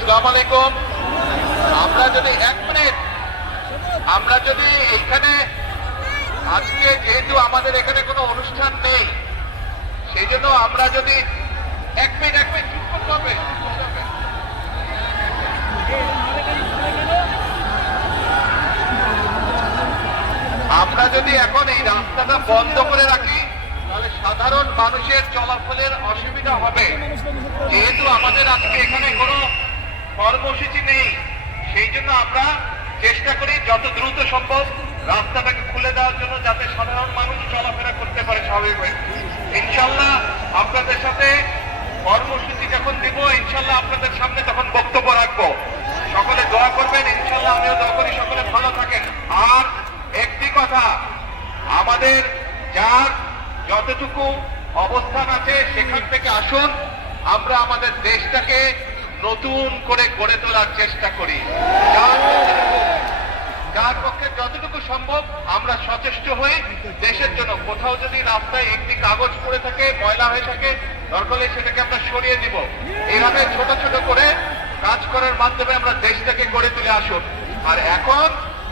আসসালামু আলাইকুম আমরা যদি এক মিনিট, আমরা যদি এইখানে, আজকে যেহেতু আমাদের এখানে কোনো অনুষ্ঠান নেই সেই জন্য আমরা যদি এক মিনিট এক মিনিট, চুপ করতে হবে। আমরা যদি এখন এই রাস্তাটা বন্ধ করে রাখি, তাহলে সাধারণ মানুষের চলাফলের অসুবিধা হবে যেহেতু আমাদের আজকে এখানে কোনো কর্মসূচি নেই। সেই জন্য আমরা চেষ্টা করি যত দ্রুত সম্ভব রাস্তাটাকে খুলে দেওয়ার জন্য যাতে সাধারণ মানুষ চলাফেরা করতে পারে স্বাভাবিকভাবে। ইনশাল্লাহ আপনাদের সাথে কর্মসূচি যখন দিব ইনশাল্লাহ আপনাদের সামনে তখন বক্তব্য রাখব। সকলে দোয়া করবেন, ইনশাল্লাহ আমিও দোয়া করি, সকলে ভালো থাকেন। আর একটি কথা, আমাদের যার যতটুকু অবস্থান আছে সেখান থেকে আসুন। আমরা আমাদের দেশটাকে নতুন করে গড়ে তোলার চেষ্টা করি। যার পক্ষে যতটুকু সম্ভব আমরা সচেষ্ট হয়ে দেশের জন্য কোথাও যদি রাস্তায় একটি কাগজ পড়ে থাকে, ময়লা হয়ে থাকে দরকার সেটাকে আমরা সরিয়ে দিব। এইভাবে ছোট ছোট করে কাজ করার মাধ্যমে আমরা দেশটাকে গড়ে তুলে আসুন। আর এখন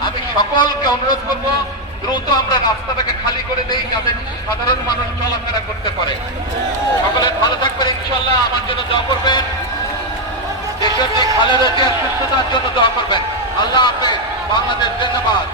আমি সকলকে অনুরোধ করব, দ্রুত আমরা রাস্তাটাকে খালি করে দেই, যাতে সাধারণ মানুষ চলাফেরা করতে পারে। সকলে ভালো থাকবেন ইনশাল্লাহ আমার জন্য দোয়া করবেন জিয়ার সুস্থতার জন্য দোয়া করবেন। আল্লাহ হাফেজ বাংলাদেশ ধন্যবাদ